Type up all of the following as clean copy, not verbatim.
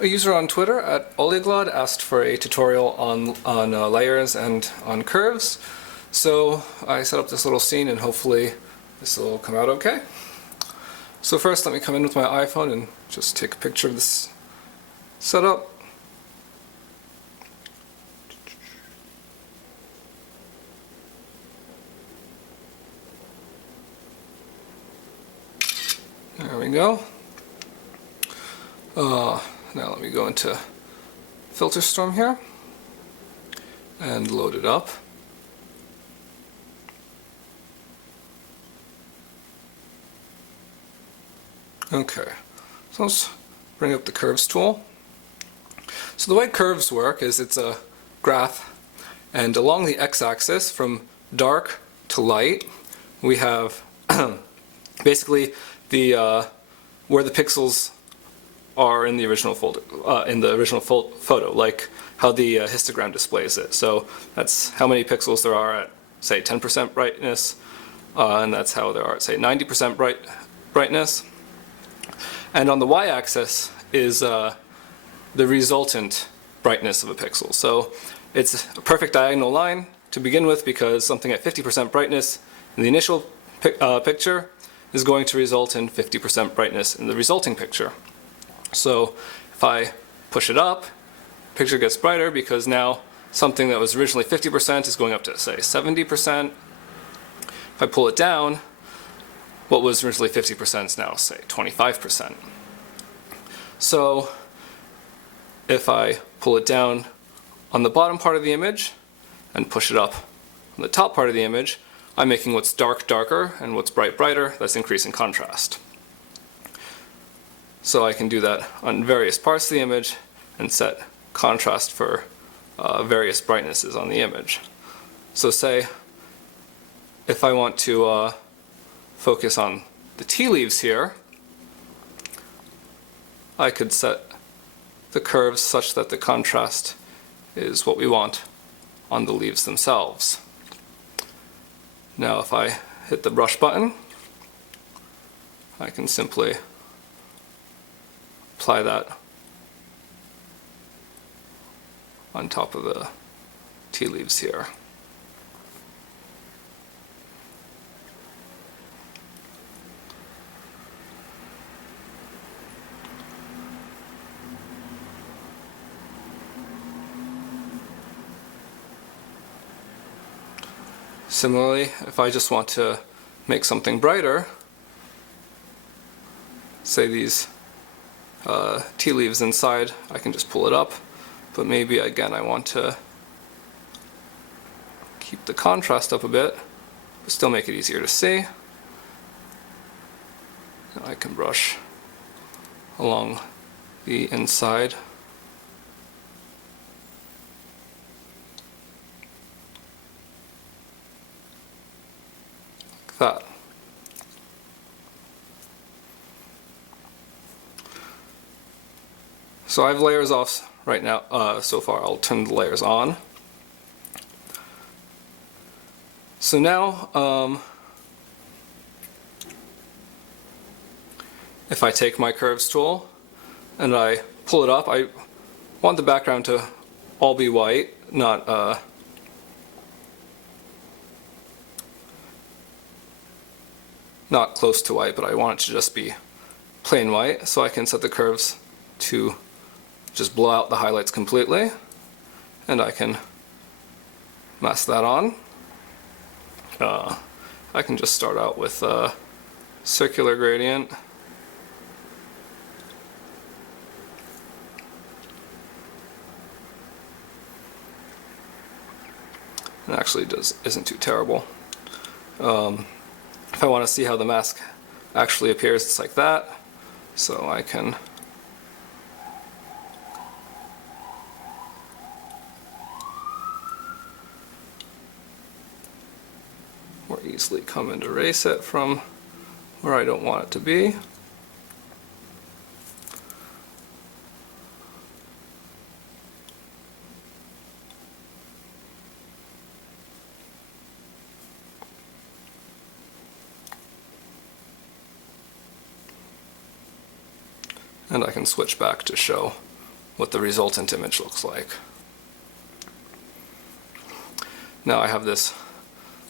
A user on Twitter at Oleglod asked for a tutorial on layers and on curves. So I set up this little scene and hopefully this will come out okay. So first let me come in with my iPhone and just take a picture of this setup. There we go. Now let me go into Filterstorm here and load it up. Okay, so let's bring up the curves tool. So the way curves work is it's a graph, and along the x-axis from dark to light we have basically the where the pixels are in the original folder, photo, like how the histogram displays it. So that's how many pixels there are at, say, 10% brightness, and that's how there are at, say, 90% brightness. And on the y-axis is the resultant brightness of a pixel. So it's a perfect diagonal line to begin with, because something at 50% brightness in the initial picture is going to result in 50% brightness in the resulting picture. So if I push it up, the picture gets brighter because now something that was originally 50% is going up to, say, 70%. If I pull it down, what was originally 50% is now, say, 25%. So if I pull it down on the bottom part of the image and push it up on the top part of the image, I'm making what's dark darker and what's bright brighter. That's increasing contrast. So I can do that on various parts of the image and set contrast for various brightnesses on the image. So say if I want to focus on the tea leaves here, I could set the curves such that the contrast is what we want on the leaves themselves. Now if I hit the brush button, I can simply apply that on top of the tea leaves here. Similarly, if I just want to make something brighter, say these tea leaves inside, I can just pull it up, but maybe again I want to keep the contrast up a bit, but still make it easier to see. Now I can brush along the inside. Like that. So I have layers off right now, so far. I'll turn the layers on. So now, if I take my curves tool and I pull it up, I want the background to all be white, not close to white, but I want it to just be plain white. So I can set the curves to just blow out the highlights completely, and I can mask that on. I can just start out with a circular gradient. It actually isn't too terrible. If I want to see how the mask actually appears, it's like that. So I can more easily come and erase it from where I don't want it to be. And I can switch back to show what the resultant image looks like. Now I have this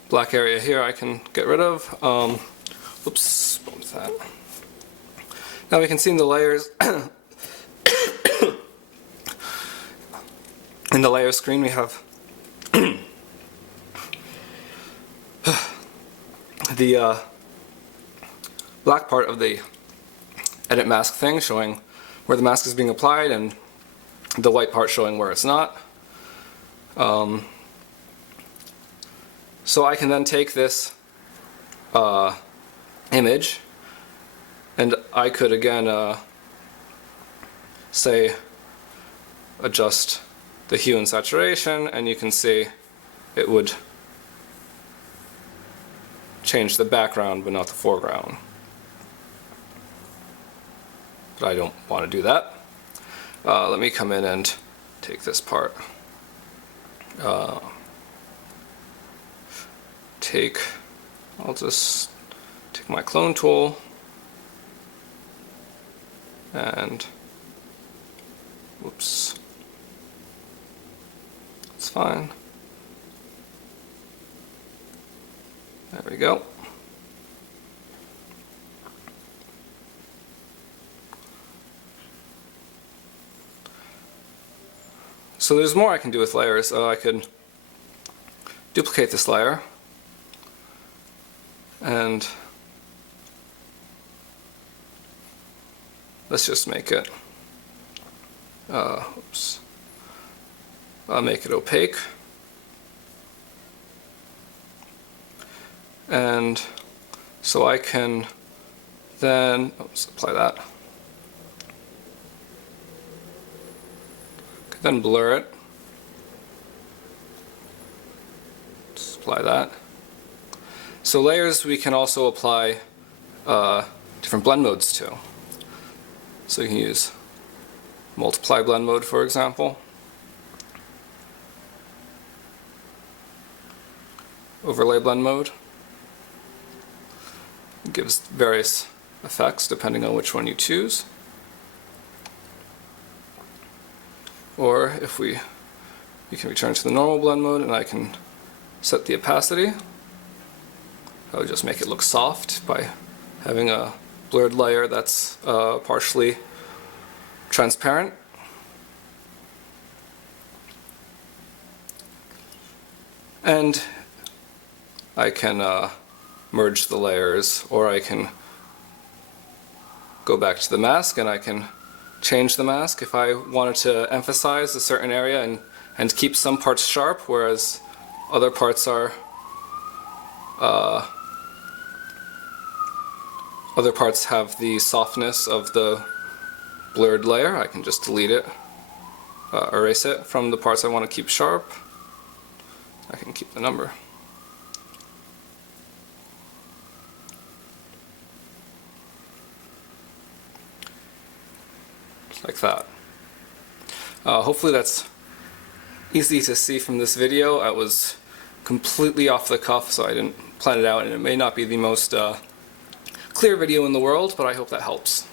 black area here I can get rid of. Oops, bumped that. Now we can see in the layers, in the layer screen we have the black part of the edit mask thing showing where the mask is being applied, and the white part showing where it's not. So I can then take this image, and I could again say adjust the hue and saturation, and you can see it would change the background but not the foreground. But I don't want to do that. Let me come in and take this part. I'll just take my clone tool and whoops, it's fine. There we go. So there's more I can do with layers. I could duplicate this layer and let's just make it oops. I'll make it opaque, and so I can then apply that. Then blur it. Just apply that. So layers we can also apply different blend modes to. So you can use multiply blend mode, for example. Overlay blend mode. It gives various effects depending on which one you choose. Or if you can return to the normal blend mode, and I can set the opacity. I would just make it look soft by having a blurred layer that's partially transparent. And I can merge the layers, or I can go back to the mask and I can change the mask if I wanted to emphasize a certain area and keep some parts sharp, whereas other parts are other parts have the softness of the blurred layer. I can just delete it, erase it from the parts I want to keep sharp. I can keep the number. Like that. Hopefully that's easy to see from this video. I was completely off the cuff, so I didn't plan it out, and it may not be the most clear video in the world, but I hope that helps.